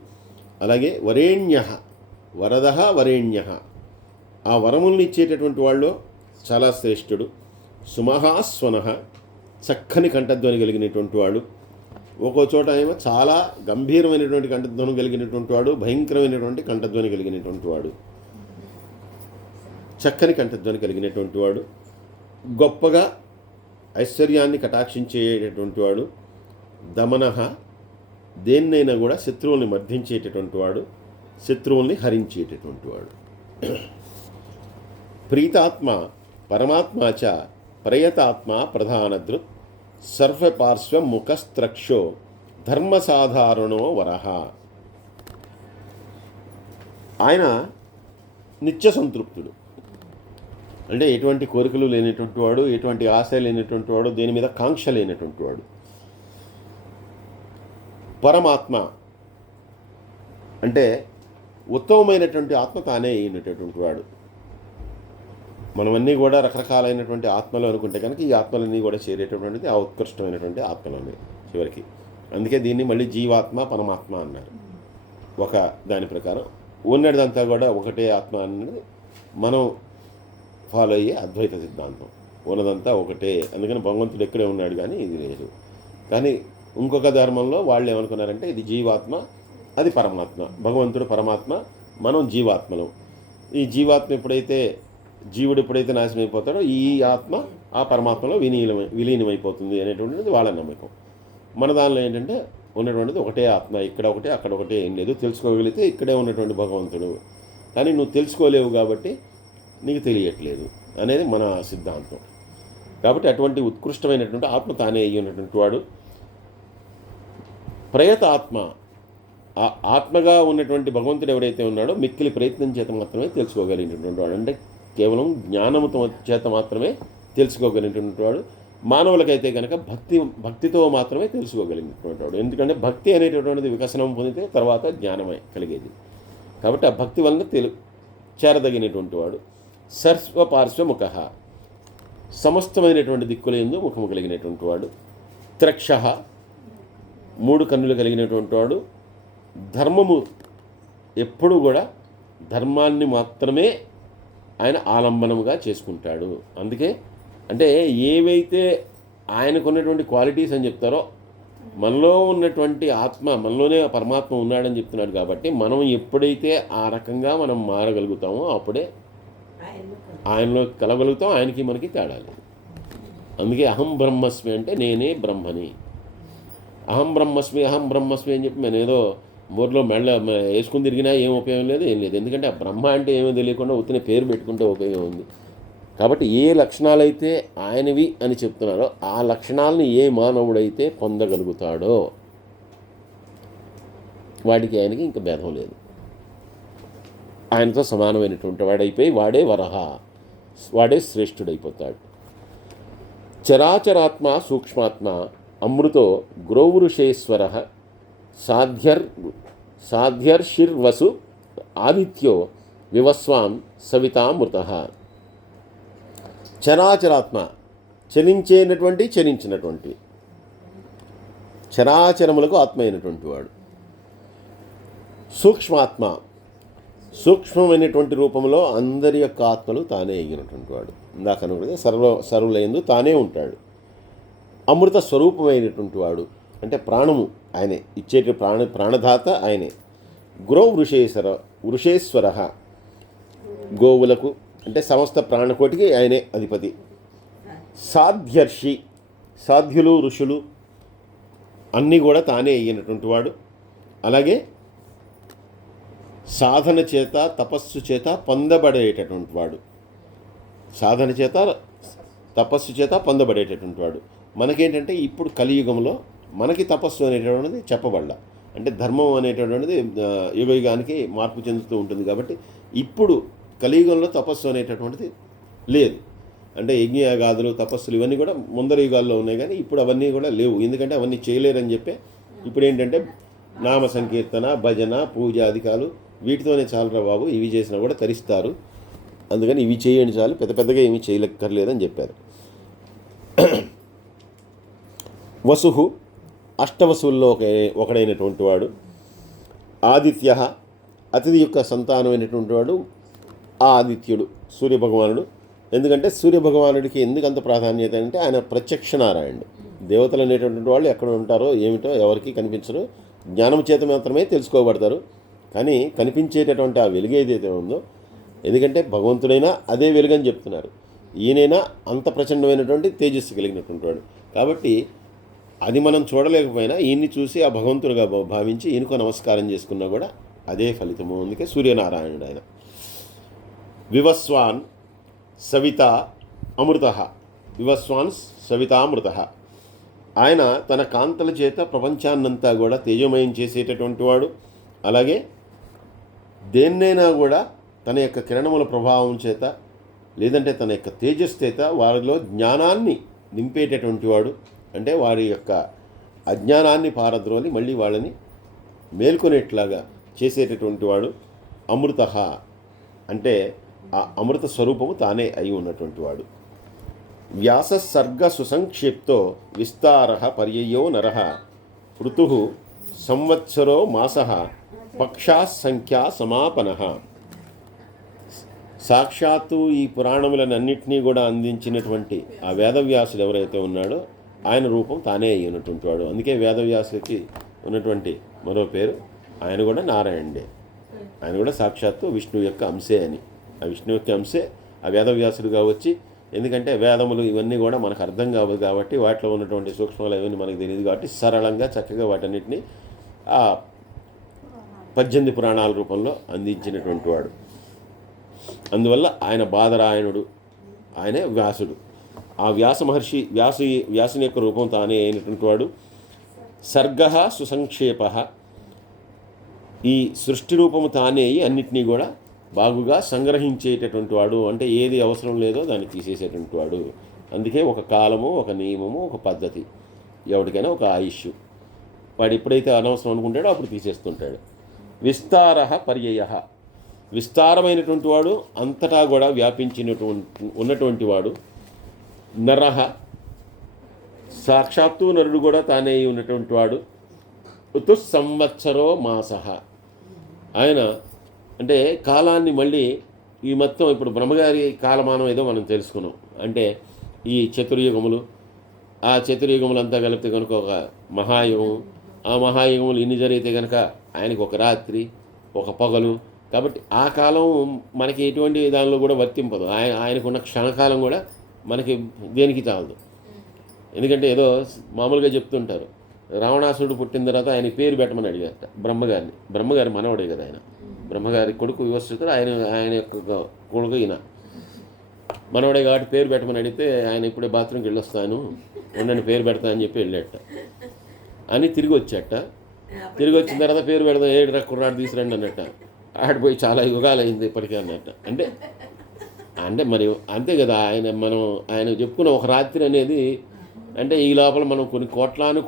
అలాగే వరేణ్య, వరద వరేణ్య, ఆ వరముల్ని ఇచ్చేటటువంటి వాళ్ళు చాలా శ్రేష్ఠుడు. సుమహాస్వన, చక్కని కంఠధ్వని కలిగినటువంటి వాడు. ఒక్కో చోట ఏమో చాలా గంభీరమైనటువంటి కంఠధ్వని కలిగినటువంటి వాడు, భయంకరమైనటువంటి కంఠధ్వని కలిగినటువంటి వాడు, చక్కని కంఠధ్వని కలిగినటువంటి వాడు, గొప్పగా ఐశ్వర్యాన్ని కటాక్షించేటటువంటి వాడు. దమన, దేన్నైనా కూడా శత్రువుల్ని మర్దించేటటువంటి వాడు, శత్రువుల్ని హరించేటటువంటి వాడు. ప్రీతాత్మ పరమాత్మ చ ప్రయతాత్మ ప్రధానధృత్ సర్వపార్శ్వ ముఖస్త్రక్షో ధర్మసాధారణో వరహ. ఆయన నిత్య సంతృప్తుడు, అంటే ఎటువంటి కోరికలు లేనటువంటి వాడు, ఎటువంటి ఆశ లేనటువంటి వాడు, దేని మీద కాంక్ష లేనటువంటి వాడు. పరమాత్మ అంటే ఉత్తమమైనటువంటి ఆత్మ తానే అయినటువంటి వాడు. మనమన్నీ కూడా రకరకాలైనటువంటి ఆత్మలు అనుకుంటే కనుక ఈ ఆత్మలన్నీ కూడా చేరేటటువంటిది ఆ ఉత్కృష్టమైనటువంటి ఆత్మలన్నీ చివరికి. అందుకే దీన్ని మళ్ళీ జీవాత్మ పరమాత్మ అన్నారు. ఒక దాని ప్రకారం ఉన్నదంతా కూడా ఒకటే ఆత్మ అనేది మనం ఫాలో అయ్యే అద్వైత సిద్ధాంతం. ఉన్నదంతా ఒకటే, అందుకని భగవంతుడు ఎక్కడే ఉన్నాడు కానీ ఇది లేదు. కానీ ఇంకొక ధర్మంలో వాళ్ళు ఏమనుకున్నారంటే ఇది జీవాత్మ, అది పరమాత్మ. భగవంతుడు పరమాత్మ, మనం జీవాత్మలం. ఈ జీవాత్మ జీవుడు ఎప్పుడైతే నాశనం అయిపోతాడో ఈ ఆత్మ ఆ పరమాత్మలో విలీనమైపోతుంది అనేటువంటిది వాళ్ళ నమ్మకం. మన దానిలో ఏంటంటే ఉన్నటువంటిది ఒకటే ఆత్మ, ఇక్కడ ఒకటే అక్కడ ఒకటే, ఏం లేదు. తెలుసుకోగలిగితే ఇక్కడే ఉన్నటువంటి భగవంతుడు, కానీ నువ్వు తెలుసుకోలేవు కాబట్టి నీకు తెలియట్లేదు అనేది మన సిద్ధాంతం. కాబట్టి అటువంటి ఉత్కృష్టమైనటువంటి ఆత్మ తానే అయ్యి ఉన్నటువంటి వాడు. ప్రయత ఆత్మ, ఆ ఆత్మగా ఉన్నటువంటి భగవంతుడు ఎవరైతే ఉన్నాడో మిక్కిలి ప్రయత్నం చేత మాత్రమే తెలుసుకోగలిగినటువంటి వాడు, అంటే కేవలం జ్ఞానముతో చేత మాత్రమే తెలుసుకోగలిగినటువంటి వాడు. మానవులకైతే కనుక భక్తితో మాత్రమే తెలుసుకోగలిగినటువంటి వాడు. ఎందుకంటే భక్తి అనేటటువంటిది వికసనం పొందితే తర్వాత జ్ఞానమే కలిగేది. కాబట్టి ఆ భక్తి వలన చేరదగినటువంటి వాడు. సర్వపార్శ్వముఖ, సమస్తమైనటువంటి దిక్కుల యందు ముఖము కలిగినటువంటి వాడు. త్రక్ష, 3 కన్నులు కలిగినటువంటి వాడు. ధర్మము, ఎప్పుడు కూడా ధర్మాన్ని మాత్రమే ఆయన ఆలంబనముగా చేసుకుంటాడు. అందుకే అంటే ఏవైతే ఆయనకున్నటువంటి క్వాలిటీస్ అని చెప్తారో మనలో ఉన్నటువంటి ఆత్మ, మనలోనే పరమాత్మ ఉన్నాడని చెప్తున్నాడు. కాబట్టి మనం ఎప్పుడైతే ఆ రకంగా మనం మారగలుగుతామో అప్పుడే ఆయనలో కలగలుగుతాం. ఆయనకి మనకి తేడా లేదు. అందుకే అహం బ్రహ్మస్మి అంటే నేనే బ్రహ్మని. అహం బ్రహ్మస్మి అని చెప్పి నేను ఏదో బోర్లో వేసుకుని తిరిగినా ఏం ఉపయోగం లేదు, ఏం లేదు. ఎందుకంటే ఆ బ్రహ్మ అంటే ఏమో తెలియకుండా ఉత్తిన పేరు పెట్టుకుంటే ఉపయోగం ఉంది. కాబట్టి ఏ లక్షణాలైతే ఆయనవి అని చెప్తున్నారో ఆ లక్షణాలను ఏ మానవుడైతే పొందగలుగుతాడో వాడికి ఆయనకి ఇంకా భేదం లేదు. ఆయనతో సమానమైనటువంటి వాడైపోయి వాడే వరహ, వాడే శ్రేష్ఠుడైపోతాడు. చరాచరాత్మ సూక్ష్మాత్మ అమృతో గ్రోవృషేశ్వర సాధ్యర్షిర్వసు ఆదిత్యో వివస్వాం సవితామృత. చరాచరాత్మ, చరించినటువంటి చరాచరములకు ఆత్మ అయినటువంటి వాడు. సూక్ష్మాత్మ, సూక్ష్మమైనటువంటి రూపంలో అందరి యొక్క ఆత్మలు తానే అయినటువంటి వాడు. ఇందాక అనుకుంటే సర్వుల యందు తానే ఉంటాడు. అమృత స్వరూపమైనటువంటి వాడు. అంటే ప్రాణము ఆయనే, ఇచ్చేటి ప్రాణదాత ఆయనే. గురో వృషేశ్వర, గోవులకు అంటే సమస్త ప్రాణకోటికి ఆయనే అధిపతి. సాధ్యర్షి, సాధ్యులు ఋషులు అన్నీ కూడా తానే అయినటువంటి వాడు. అలాగే సాధన చేత తపస్సు చేత పొందబడేటటువంటి వాడు, సాధన చేత తపస్సు చేత పొందబడేటటువంటి వాడు. మనకేంటంటే ఇప్పుడు కలియుగంలో మనకి తపస్సు అనేటటువంటిది చెప్పబడ్డ, అంటే ధర్మం అనేటటువంటిది యుగయుగానికి మార్పు చెందుతూ ఉంటుంది. కాబట్టి ఇప్పుడు కలియుగంలో తపస్సు అనేటటువంటిది లేదు. అంటే యజ్ఞయాగాదులు తపస్సులు ఇవన్నీ కూడా ముందర యుగాల్లో ఉన్నాయి, కానీ ఇప్పుడు అవన్నీ కూడా లేవు. ఎందుకంటే అవన్నీ చేయలేరని చెప్పే ఇప్పుడు ఏంటంటే నామ సంకీర్తన, భజన, పూజ అధికాలు వీటితోనే చాలరా బాబు, ఇవి చేసినా కూడా తరిస్తారు, అందుకని ఇవి చేయండి చాలు, పెద్ద పెద్దగా ఏమీ చేయలేక్కర్లేదని చెప్పారు. వసు, అష్టవసువుల్లో ఒకడైనటువంటి వాడు. ఆదిత్య, అతిథి యొక్క సంతానమైనటువంటి వాడు ఆ ఆదిత్యుడు, సూర్యభగవానుడు. ఎందుకంటే సూర్యభగవానుడికి ఎందుకు అంత ప్రాధాన్యత అంటే ఆయన ప్రత్యక్ష నారాయణుడు. దేవతలు అనేటటువంటి వాళ్ళు ఎక్కడ ఉంటారో ఏమిటో ఎవరికి కనిపించరు, జ్ఞానం చేత మాత్రమే తెలుసుకోబడతారు. కానీ కనిపించేటటువంటి ఆ వెలుగు ఏదైతే ఉందో, ఎందుకంటే భగవంతుడైనా అదే వెలుగని చెప్తున్నారు, ఈయనైనా అంత ప్రచండమైనటువంటి తేజస్సు కలిగినటువంటి వాడు. కాబట్టి అది మనం చూడలేకపోయినా ఈయన్ని చూసి ఆ భగవంతుడిగా భావించి ఈయనకు నమస్కారం చేసుకున్నా కూడా అదే ఫలితము. అందుకే సూర్యనారాయణుడు ఆయన. వివస్వాన్ సవిత అమృత, వివస్వాన్ సవితామృత, ఆయన తన కాంతల చేత ప్రపంచాన్నంతా కూడా తేజమయం చేసేటటువంటి వాడు. అలాగే దేన్నైనా కూడా తన యొక్క కిరణముల ప్రభావం చేత లేదంటే తన యొక్క తేజస్ చేత వారిలో జ్ఞానాన్ని నింపేటటువంటి వాడు. అంటే వారి యొక్క అజ్ఞానాన్ని పారద్రోలి మళ్ళీ వాళ్ళని మేల్కొనేట్లాగా చేసేటటువంటి వాడు. అమృత అంటే ఆ అమృత స్వరూపము తానే అయి ఉన్నటువంటి వాడు. వ్యాస సర్గ సుసంక్షిప్తో విస్తార పర్యయో నర ఋతు సంవత్సరో మాస పక్షా సంఖ్యా సమాపన. సాక్షాత్తు ఈ పురాణములనన్నింటినీ కూడా అందించినటువంటి ఆ వేదవ్యాసుడు ఎవరైతే ఉన్నాడో ఆయన రూపం తానే అయి ఉన్నటువంటి వాడు. అందుకే వేదవ్యాసుడికి ఉన్నటువంటి మరో పేరు ఆయన కూడా నారాయణుడే. ఆయన కూడా సాక్షాత్తు విష్ణువు యొక్క అంశే అని. ఆ విష్ణువు యొక్క అంశే ఆ వేదవ్యాసుడుగా వచ్చి, ఎందుకంటే వేదములు ఇవన్నీ కూడా మనకు అర్థం కావు కాబట్టి వాటిలో ఉన్నటువంటి సూక్ష్మాలు ఇవన్నీ మనకు తెలియదు కాబట్టి సరళంగా చక్కగా వాటన్నిటినీ ఆ 18 పురాణాల రూపంలో అందించినటువంటి వాడు. అందువల్ల ఆయన బాదరాయణుడు, ఆయనే వ్యాసుడు. ఆ వ్యాస మహర్షి వ్యాసుని యొక్క రూపం తానే అయినటువంటి వాడు. సర్గ సుసంక్షేప, ఈ సృష్టి రూపము తానే అయి అన్నిటినీ కూడా బాగుగా సంగ్రహించేటటువంటి వాడు. అంటే ఏది అవసరం లేదో దాన్ని తీసేసేటువంటి వాడు. అందుకే ఒక కాలము, ఒక నియమము, ఒక పద్ధతి, ఎవరికైనా ఒక ఆయుష్. వాడు ఎప్పుడైతే అనవసరం అనుకుంటాడో అప్పుడు తీసేస్తుంటాడు. విస్తార పర్యయ, విస్తారమైనటువంటి వాడు, అంతటా కూడా ఉన్నటువంటి వాడు. నరహ, సాక్షాత్తు నరుడు కూడా తానే ఉన్నటువంటి వాడు. ఋతు సంవత్సరో మాస, ఆయన అంటే కాలాన్ని మళ్ళీ ఈ మొత్తం ఇప్పుడు బ్రహ్మగారి కాలమానం ఏదో మనం తెలుసుకున్నాం. అంటే ఈ చతుర్యుగములు, ఆ చతుర్యుగములంతా కలిపితే కనుక ఒక మహాయుగం, ఆ మహాయుగములు ఇన్ని జరిగితే కనుక ఆయనకు ఒక రాత్రి, ఒక పగలు. కాబట్టి ఆ కాలం మనకి ఎటువంటి దానిలో కూడా వర్తింపదు. ఆయనకున్న క్షణకాలం కూడా మనకి దేనికి చాలదు. ఎందుకంటే ఏదో మామూలుగా చెప్తుంటారు, రావణాసురుడు పుట్టిన తర్వాత ఆయన పేరు పెట్టమని అడిగారట బ్రహ్మగారిని. బ్రహ్మగారి మనవడే కదా ఆయన, బ్రహ్మగారి కొడుకు వివస్త్రుడు, ఆయన యొక్క కొడుకు ఈయన మనవడే కాబట్టి పేరు పెట్టమని అడిగితే ఆయన ఇప్పుడే బాత్రూమ్కి వెళ్ళొస్తాను, ఉండండి పేరు పెడతా అని చెప్పి వెళ్ళాట. అని తిరిగి వచ్చాట. తిరిగి వచ్చిన తర్వాత పేరు పెడదాం, ఏడు కుర్రాడు తీసురండి అన్నట్ట. ఆడిపోయి చాలా యుగాలు అయింది ఇప్పటికే అన్నట్ట. అంటే మరి అంతే కదా, ఆయన చెప్పుకున్న ఒక రాత్రి అనేది అంటే ఈ లోపల మనం కొన్ని కోటాను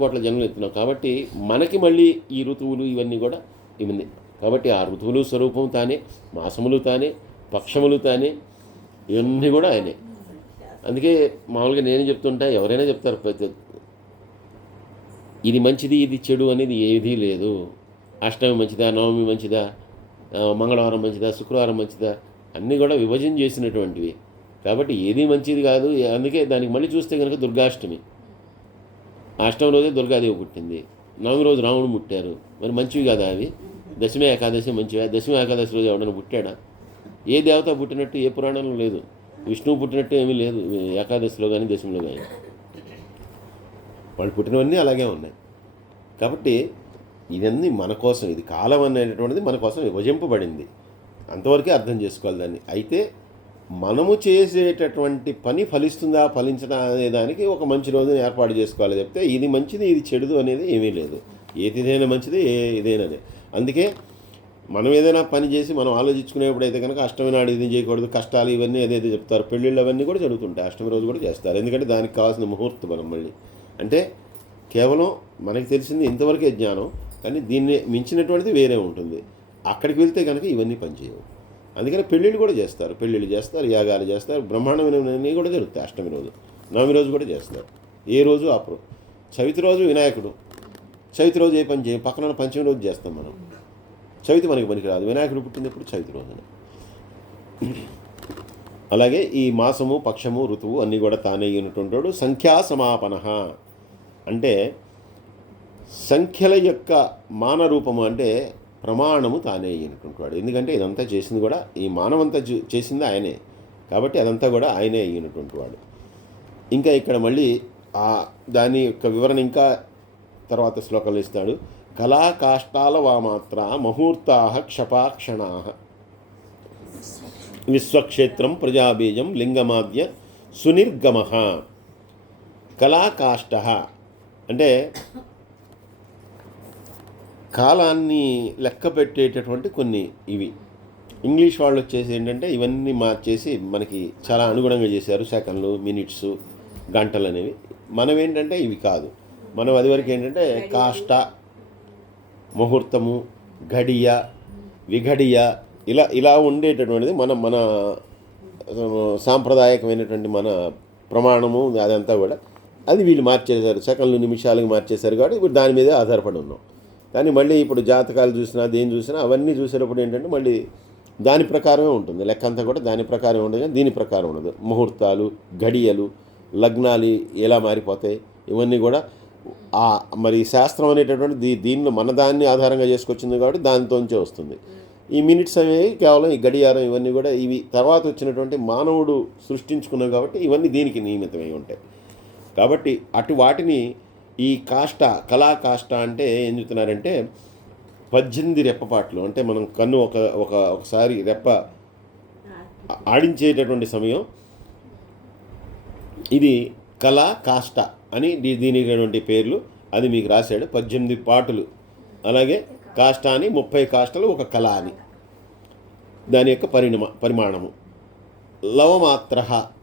కోట్ల జన్మలు ఎత్తున్నాం. కాబట్టి మనకి మళ్ళీ ఈ ఋతువులు ఇవన్నీ కూడా ఇవన్నీ. కాబట్టి ఆ ఋతువులు స్వరూపం తానే, మాసములు తానే, పక్షములు తానే, ఇవన్నీ కూడా ఆయనే. అందుకే మామూలుగా నేను చెప్తుంటా, ఎవరైనా చెప్తారు, ఇది మంచిది ఇది చెడు అనేది ఏదీ లేదు. అష్టమి మంచిదా, నవమి మంచిదా, మంగళవారం మంచిదా, శుక్రవారం మంచిదా, అన్నీ కూడా విభజన చేసినటువంటివి. కాబట్టి ఏది మంచిది కాదు. అందుకే దానికి మళ్ళీ చూస్తే కనుక దుర్గాష్టమి, అష్టమి రోజే దుర్గాదేవి పుట్టింది, నవమి రోజు రాముడు పుట్టారు. మరి మంచివి కదా అవి? దశమి ఏకాదశి మంచివా? దశమి ఏకాదశి రోజు ఎవడన్నా పుట్టాడా? ఏ దేవత పుట్టినట్టు ఏ పురాణంలో లేదు. విష్ణువు పుట్టినట్టు ఏమీ లేదు ఏకాదశిలో కానీ దశమిలో కానీ. వాళ్ళు పుట్టినవన్నీ అలాగే ఉన్నాయి. కాబట్టి ఇవన్నీ మన కోసం, ఇది కాలం అనేటువంటిది మన కోసం విభజింపబడింది, అంతవరకే అర్థం చేసుకోవాలి దాన్ని. అయితే మనము చేసేటటువంటి పని ఫలిస్తుందా ఫలించదా అనే దానికి ఒక మంచి రోజుని ఏర్పాటు చేసుకోవాలి చెప్తే ఇది మంచిది ఇది చెడుదు అనేది ఏమీ లేదు. ఏదైనా మంచిది ఇదేనది. అందుకే మనం ఏదైనా పని చేసి మనం ఆలోచించుకునేప్పుడు అయితే కనుక అష్టమి నాడు ఇది చేయకూడదు, కష్టాలు ఇవన్నీ ఏదైతే చెప్తారు, పెళ్ళిళ్ళు అవన్నీ కూడా జరుగుతుంటాయి, అష్టమి రోజు కూడా చేస్తారు. ఎందుకంటే దానికి కావాల్సిన ముహూర్త బలం మళ్ళీ. అంటే కేవలం మనకి తెలిసింది ఇంతవరకే జ్ఞానం, కానీ దీన్ని మించినటువంటిది వేరే ఉంటుంది. అక్కడికి వెళ్తే కనుక ఇవన్నీ పనిచేయవు. అందుకని పెళ్ళిళ్ళు కూడా చేస్తారు, పెళ్ళిళ్ళు చేస్తారు, యాగాలు చేస్తారు, బ్రహ్మాండమైనవన్నీ కూడా జరుగుతాయి. అష్టమి రోజు, నవమి రోజు కూడా చేస్తారు. ఏ రోజు ఆపరు. చవితి రోజు వినాయకుడు, చవితి రోజు ఏ పని చేయం, పక్కన పంచమి రోజు చేస్తాం మనం. చవితి మనకి పనికిరాదు, వినాయకుడు పుట్టినప్పుడు చవితి రోజున. అలాగే ఈ మాసము, పక్షము, ఋతువు అన్నీ కూడా తానే అయినటువంటి వాడు. సంఖ్యా సమాపన అంటే సంఖ్యల యొక్క మానరూపము అంటే ప్రమాణము తానే అయినటువంటి వాడు. ఎందుకంటే ఇదంతా చేసింది కూడా, ఈ మానవంతా చేసింది ఆయనే, కాబట్టి అదంతా కూడా ఆయనే అయినటువంటి వాడు. ఇంకా ఇక్కడ మళ్ళీ దాని యొక్క వివరణ ఇంకా తర్వాత శ్లోకంలో ఇస్తాడు. కళాకాష్టాల వామాత్ర ముహూర్తా క్షపాక్షణా విశ్వక్షేత్రం ప్రజాబీజం లింగమాద్య సునిర్గమ. కళాకాష్ట అంటే కాలాన్ని లెక్క పెట్టేటటువంటి కొన్ని ఇవి. ఇంగ్లీష్ వాళ్ళు వచ్చేసి ఏంటంటే ఇవన్నీ మార్చేసి మనకి చాలా అనుగుణంగా చేశారు, సెకండ్లు, మినిట్స్, గంటలు అనేవి. మనం ఏంటంటే ఇవి కాదు, మనం అది వరకు ఏంటంటే కాష్ట, ముహూర్తము, ఘడియ, విఘడియ ఇలా ఇలా ఉండేటటువంటిది మన సాంప్రదాయకమైనటువంటి మన ప్రమాణము. అదంతా కూడా అది వీళ్ళు మార్చేశారు, సెకండ్లు నిమిషాలకు మార్చేశారు. కాబట్టి ఇప్పుడు దాని మీదే ఆధారపడి ఉన్నాం. కానీ మళ్ళీ ఇప్పుడు జాతకాలు చూసినా దేని చూసినా అవన్నీ చూసేటప్పుడు ఏంటంటే మళ్ళీ దాని ప్రకారమే ఉంటుంది, లెక్క అంతా కూడా దాని ప్రకారమే ఉండదు, కానీ దీని ప్రకారం ఉండదు. ముహూర్తాలు, ఘడియలు, లగ్నాలు ఎలా మారిపోతాయి ఇవన్నీ కూడా మరి శాస్త్రం అనేటటువంటి దీన్ని మన దాన్ని ఆధారంగా చేసుకొచ్చింది కాబట్టి దానితోంచే వస్తుంది. ఈ మినిట్స్ అనేవి కేవలం ఈ గడియారం ఇవన్నీ కూడా ఇవి తర్వాత వచ్చినటువంటి మానవుడు సృష్టించుకున్నాం కాబట్టి ఇవన్నీ దీనికి నియమితమై ఉంటాయి. కాబట్టి వాటిని ఈ కాష్ట, కళాకాష్ట అంటే ఏం చెప్తున్నారంటే 18 రెప్పపాట్లు. అంటే మనం కన్ను ఒకసారి రెప్ప ఆడించేటటువంటి సమయం ఇది కళాకాష్ట అని దీనికి పేర్లు అది మీకు రాశాడు. 18 పాటులు, అలాగే కాష్ట అని 30 కాష్టలు, ఒక కళ అని దాని యొక్క పరిమాణము. లవమాత్ర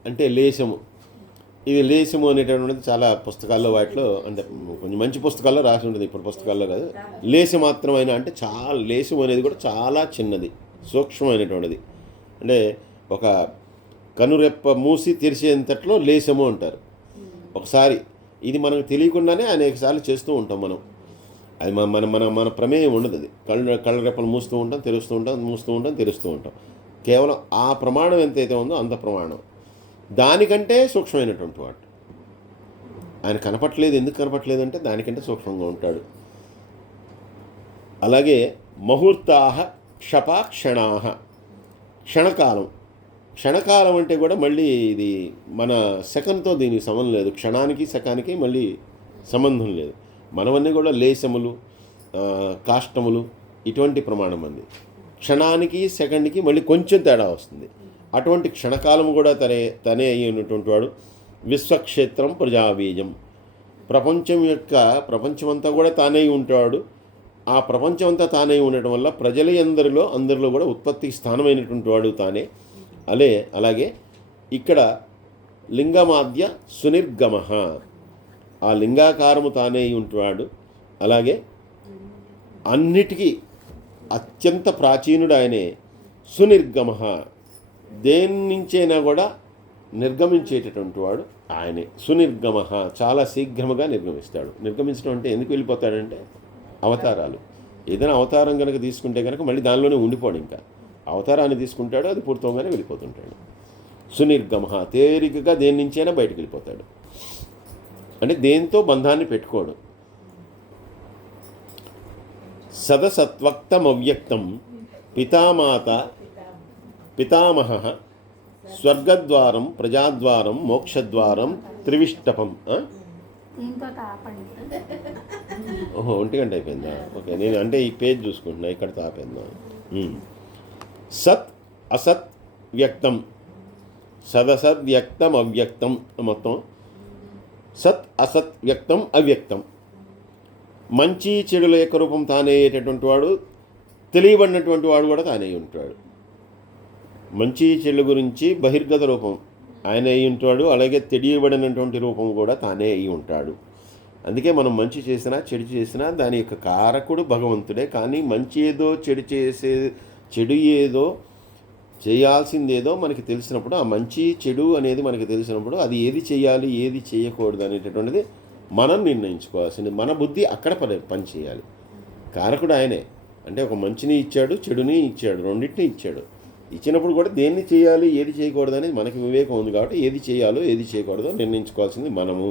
అంటే లేశము. ఇది లేశము అనేటటువంటిది చాలా పుస్తకాల్లో వాటిలో అంటే కొంచెం మంచి పుస్తకాల్లో రాసి ఉంటుంది, ఇప్పుడు పుస్తకాల్లో కాదు. లేశమాత్రమైన అంటే చాలా లేశము అనేది కూడా చాలా చిన్నది, సూక్ష్మమైనటువంటిది. అంటే ఒక కనురెప్ప మూసి తెరిచేంతట్లో లేశము అంటారు. ఒకసారి ఇది మనకు తెలియకుండానే అనేకసార్లు చేస్తూ ఉంటాం మనం. అది మన మన మన ప్రమేయం ఉండదు. అది కళ్ళ రెప్పలు మూస్తూ ఉంటాం, తెరుస్తూ ఉంటాం, మూస్తూ ఉంటాం, తెరుస్తూ ఉంటాం. కేవలం ఆ ప్రమాణం ఎంతైతే ఉందో అంత ప్రమాణం. దానికంటే సూక్ష్మమైనటువంటి వాడు ఆయన కనపట్లేదు. ఎందుకు కనపట్లేదు అంటే దానికంటే సూక్ష్మంగా ఉంటాడు. అలాగే ముహూర్తాహ క్షపాక్షణాహ, క్షణకాలం. క్షణకాలం అంటే కూడా మళ్ళీ ఇది మన సెకండ్తో దీనికి సంబంధం లేదు. క్షణానికి సెకానికి మళ్ళీ సంబంధం లేదు. మనవన్నీ కూడా లేశములు, కాష్టములు ఇటువంటి ప్రమాణం అంది. క్షణానికి సెకండ్కి మళ్ళీ కొంచెం తేడా వస్తుంది. అటువంటి క్షణకాలము కూడా తనే అయినటువంటి వాడు. విశ్వక్షేత్రం ప్రజాబీజం, ప్రపంచమంతా కూడా తానే ఉంటాడు. ఆ ప్రపంచమంతా తానే ఉండటం వల్ల అందరిలో కూడా ఉత్పత్తికి స్థానమైనటువంటి వాడు తానే. అలాగే ఇక్కడ లింగమాద్య సునిర్గమ, ఆ లింగాకారము తానే ఉంటాడు. అలాగే అన్నిటికీ అత్యంత ప్రాచీనుడు ఆయనే. సునిర్గమ, దేని నుంచైనా కూడా నిర్గమించేటటువంటి వాడు ఆయనే. సునిర్గమ, చాలా శీఘ్రముగా నిర్గమిస్తాడు. నిర్గమించడం అంటే ఎందుకు వెళ్ళిపోతాడంటే అవతారాలు. ఏదైనా అవతారం కనుక తీసుకుంటే కనుక మళ్ళీ దానిలోనే ఉండిపోడు. ఇంకా అవతారాన్ని తీసుకుంటాడు, అది పూర్తవగానే వెళ్ళిపోతుంటాడు. సునిర్గమ, తేలికగా దేని నుంచైనా బయటకు వెళ్ళిపోతాడు. అంటే దేంతో బంధాన్ని పెట్టుకోడు. సదసత్వక్తమవ్యక్తం పితామాత పితామహ స్వర్గద్వారం ప్రజాద్వారం మోక్షద్వారం త్రివిష్టపం. ఓహో, 1 గంట అయిపోయిందా? ఓకే, నేను అంటే ఈ పేజ్ చూసుకుంటున్నా, ఇక్కడ ఆపేద్దాం. సత్ అసత్ వ్యక్తం, సదసద్ వ్యక్తం అవ్యక్తం, మొత్తం సత్ అసత్ వ్యక్తం అవ్యక్తం. మంచి చెడుల యొక్క రూపం తానే అయ్యేటటువంటి వాడు, తెలియబడినటువంటి వాడు కూడా తానే ఉంటాడు. మంచి చెడు గురించి బహిర్గత రూపం ఆయన అయి ఉంటాడు, అలాగే తెలియబడినటువంటి రూపం కూడా తానే అయి ఉంటాడు. అందుకే మనం మంచి చేసినా చెడు చేసినా దాని యొక్క కారకుడు భగవంతుడే. కానీ మంచి ఏదో చెడు ఏదో చేయాల్సిందేదో మనకి తెలిసినప్పుడు, ఆ మంచి చెడు అనేది మనకి తెలిసినప్పుడు అది ఏది చేయాలి ఏది చేయకూడదు అనేటటువంటిది మనం నిర్ణయించుకోవాల్సింది. మన బుద్ధి అక్కడ పని చేయాలి. కారకుడు ఆయనే. అంటే ఒక మంచిని ఇచ్చాడు, చెడుని ఇచ్చాడు, రెండింటిని ఇచ్చాడు. ఇచ్చినప్పుడు కూడా దేన్ని చేయాలి ఏది చేయకూడదు అనేది మనకి వివేకం ఉంది. కాబట్టి ఏది చేయాలో ఏది చేయకూడదో నిర్ణయించుకోవాల్సింది మనము.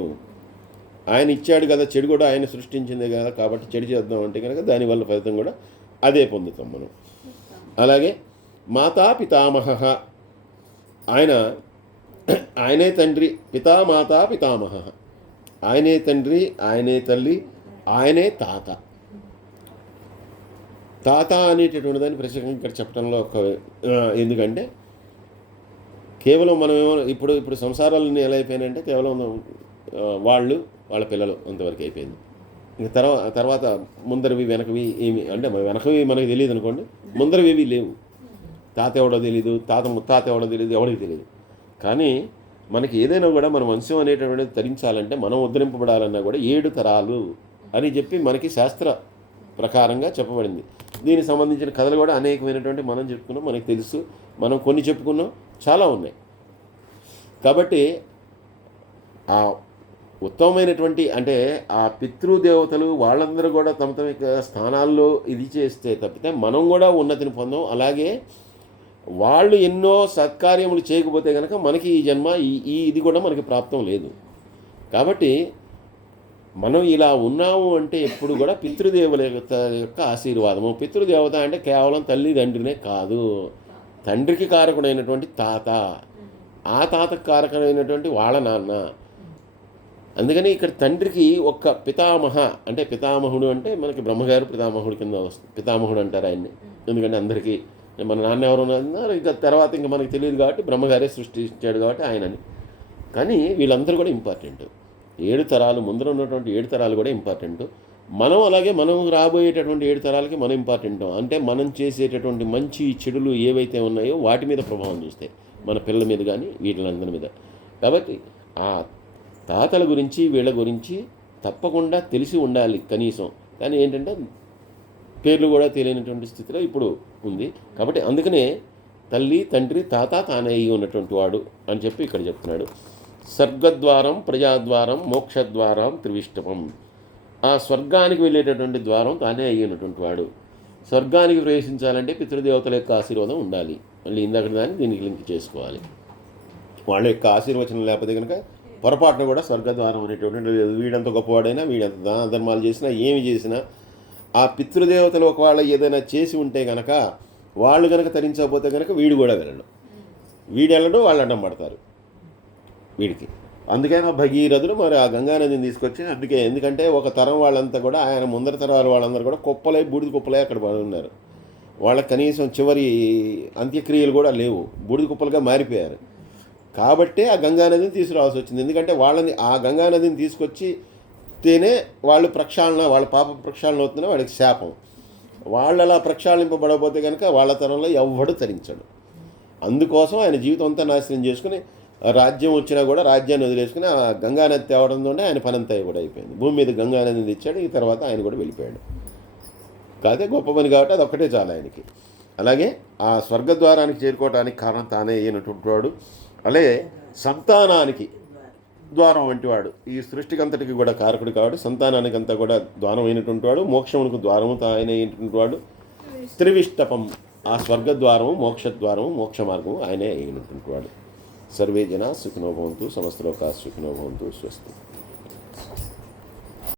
ఆయన ఇచ్చాడు కదా, చెడు కూడా ఆయన సృష్టించిందే కదా, కాబట్టి చెడు చేద్దాం అంటే కనుక దానివల్ల ఫలితం కూడా అదే పొందుతాం మనం. అలాగే మాతా పితామహ, ఆయనే తండ్రి, పితామాతా పితామహ, ఆయనే తండ్రి, ఆయనే తల్లి, ఆయనే తాత. తాత అనేటటువంటి దాన్ని ప్రత్యేకంగా ఇక్కడ చెప్పడంలో ఎందుకంటే కేవలం మనమేమో ఇప్పుడు సంసారాలన్నీ ఎలా అయిపోయినాయంటే కేవలం వాళ్ళ పిల్లలు అంతవరకు అయిపోయింది. ఇంకా తర్వాత ముందరవి వెనకవి ఏమి అంటే వెనకవి మనకి తెలియదు అనుకోండి, ముందరవి ఏవి లేవు. తాత ఎవడో తెలీదు, ముత్తాత ఎవడో తెలియదు, ఎవరికి తెలియదు. కానీ మనకి ఏదైనా కూడా మన వంశం అనేటటువంటిది తరించాలంటే, మనం ఉద్ధరింపబడాలన్నా కూడా 7 తరాలు అని చెప్పి మనకి శాస్త్ర ప్రకారంగా చెప్పబడింది. దీనికి సంబంధించిన కథలు కూడా అనేకమైనటువంటి మనం చెప్పుకున్నాం, మనకు తెలుసు, మనం కొన్ని చెప్పుకున్నాం, చాలా ఉన్నాయి. కాబట్టి ఆ ఉత్తమమైనటువంటి అంటే ఆ పితృదేవతలు వాళ్ళందరూ కూడా తమ తమ స్థానాల్లో ఇది చేస్తే తప్పితే మనం కూడా ఉన్నతిని పొందాం. అలాగే వాళ్ళు ఎన్నో సత్కార్యములు చేయకపోతే కనుక మనకి ఈ జన్మ ఇది కూడా మనకి ప్రాప్తం లేదు. కాబట్టి మనం ఇలా ఉన్నాము అంటే ఎప్పుడు కూడా పితృదేవుల యొక్క ఆశీర్వాదము. పితృదేవత అంటే కేవలం తల్లి తండ్రినే కాదు, తండ్రికి కారకుడైనటువంటి తాత, ఆ తాతకు కారకుడైనటువంటి వాళ్ళ నాన్న. అందుకని ఇక్కడ తండ్రికి ఒక్క పితామహ అంటే పితామహుడు అంటే మనకి బ్రహ్మగారు పితామహుడు కింద వస్తుంది. పితామహుడు అంటారు ఆయన్ని, ఎందుకంటే అందరికీ మన నాన్న ఎవరు ఉన్నారు ఇంకా తర్వాత ఇంకా మనకి తెలియదు కాబట్టి బ్రహ్మగారే సృష్టించాడు కాబట్టి ఆయనని. కానీ వీళ్ళందరూ కూడా ఇంపార్టెంట్. 7 తరాలు ముందర ఉన్నటువంటి 7 తరాలు కూడా ఇంపార్టెంట్. అలాగే మనం రాబోయేటటువంటి 7 తరాలకి మనం ఇంపార్టెంట్. అంటే మనం చేసేటటువంటి మంచి చెడులు ఏవైతే ఉన్నాయో వాటి మీద ప్రభావం చూస్తాయి, మన పిల్లల మీద కానీ వీళ్ళందరి మీద. కాబట్టి ఆ తాతల గురించి వీళ్ళ గురించి తప్పకుండా తెలిసి ఉండాలి కనీసం. కానీ ఏంటంటే పేర్లు కూడా తెలియనటువంటి స్థితిలో ఇప్పుడు ఉంది. కాబట్టి అందుకనే తల్లి తండ్రి తాత తానే అయి ఉన్నటువంటి వాడు అని చెప్పి ఇక్కడ చెప్తున్నాడు. స్వర్గద్వారం ప్రజాద్వారం మోక్షద్వారం త్రివిష్టపం. ఆ స్వర్గానికి వెళ్ళేటటువంటి ద్వారం తానే అయి ఉన్నటువంటి వాడు. స్వర్గానికి ప్రవేశించాలంటే పితృదేవతల యొక్క ఆశీర్వాదం ఉండాలి. మళ్ళీ ఇందాక దాన్ని దీనికి లింక్ చేసుకోవాలి. వాళ్ళ యొక్క ఆశీర్వచనం లేకపోతే కనుక పొరపాటున కూడా స్వర్గద్వారం అనేటువంటి వీడంత గొప్పవాడైనా వీడంత దాన ధర్మాలు చేసినా ఏమి చేసినా ఆ పితృదేవతలు ఒకవేళ ఏదైనా చేసి ఉంటే కనుక వాళ్ళు కనుక తరించకపోతే కనుక వీడు కూడా వెళ్ళడు. వాళ్ళు అడ్డం పడతారు వీడికి. అందుకైనా భగీరథుడు మరి ఆ గంగానదిని తీసుకొచ్చి ఎందుకంటే ఒక తరం వాళ్ళంతా కూడా ఆయన ముందర తరాల వాళ్ళందరూ కూడా బూడిద కుప్పలే అక్కడ ఉన్నారు. వాళ్ళకి కనీసం చివరి అంత్యక్రియలు కూడా లేవు, బూడిద కుప్పలుగా మారిపోయారు. కాబట్టే ఆ గంగానదిని తీసుకురావాల్సి వచ్చింది. ఎందుకంటే వాళ్ళని ఆ గంగానదిని తీసుకొచ్చితేనే వాళ్ళు వాళ్ళ పాప ప్రక్షాళన అవుతున్నా వాడికి శాపం. వాళ్ళు అలా ప్రక్షాళింపబడకపోతే కనుక వాళ్ళ తరంలో ఎవ్వడు తరించడు. అందుకోసం ఆయన జీవితం అంతా నాశనం చేసుకుని రాజ్యం వచ్చినా కూడా రాజ్యాన్ని వదిలేసుకుని ఆ గంగానది తేవడంతోనే ఆయన పనంతా కూడా అయిపోయింది. భూమి మీద గంగానదిని తెచ్చాడు, ఈ తర్వాత ఆయన కూడా వెళ్ళిపోయాడు. కాదే గొప్ప పని కాబట్టి అది ఒక్కటే చాలు ఆయనకి. అలాగే ఆ స్వర్గద్వారానికి చేరుకోవడానికి కారణం తానే అయినటువంటి వాడు. అలాగే సంతానానికి ద్వారం వంటి వాడు. ఈ సృష్టికి అంతటికి కూడా కారకుడు కాబట్టి సంతానానికి అంతా కూడా ద్వారం అయినటువంటి వాడు. మోక్షమునకు ద్వారము ఆయన అయినటువంటి వాడు. త్రివిష్టపం, ఆ స్వర్గద్వారము మోక్షద్వారము మోక్ష మార్గము ఆయనే అయినటువంటి వాడు. సర్వే జనా సుఖినో భవంతు, సమస్త లోకా సుఖినో భవంతు. స్వస్తి.